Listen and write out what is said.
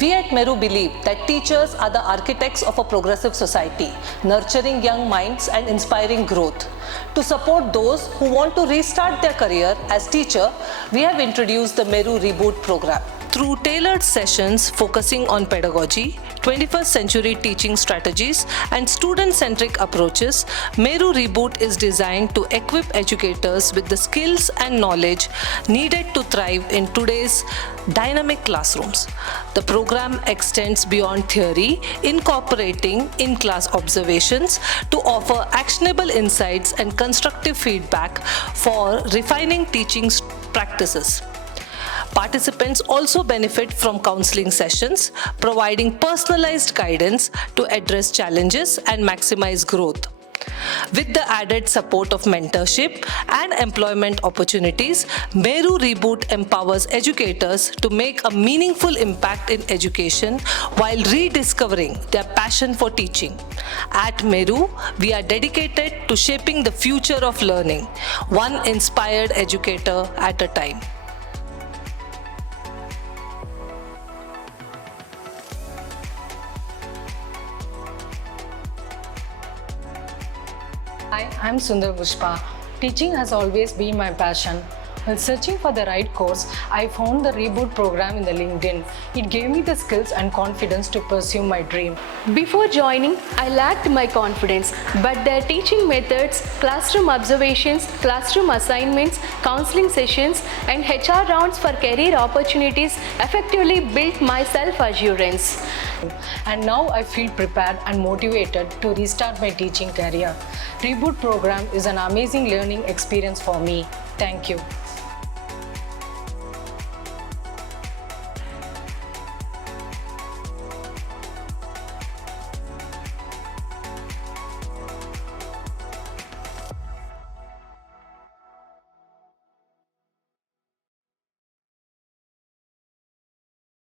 We at Meru believe that teachers are the architects of a progressive society, nurturing young minds and inspiring growth. To support those who want to restart their career as teacher, we have introduced the Meru Reboot Programme. Through tailored sessions focusing on pedagogy, 21st century teaching strategies, and student-centric approaches, Meru Reboot is designed to equip educators with the skills and knowledge needed to thrive in today's dynamic classrooms. The program extends beyond theory, incorporating in-class observations to offer actionable insights and constructive feedback for refining teaching practices. Participants also benefit from counseling sessions, providing personalized guidance to address challenges and maximize growth. With the added support of mentorship and employment opportunities, Meru Reboot empowers educators to make a meaningful impact in education while rediscovering their passion for teaching. At Meru, we are dedicated to shaping the future of learning, one inspired educator at a time. Hi, I'm Sundar Pushpa. Teaching has always been my passion. While searching for the right course, I found the Reboot program in the LinkedIn. It gave me the skills and confidence to pursue my dream. Before joining, I lacked my confidence, but their teaching methods, classroom observations, classroom assignments, counseling sessions, and HR rounds for career opportunities effectively built my self-assurance. And now I feel prepared and motivated to restart my teaching career. Reboot program is an amazing learning experience for me. Thank you.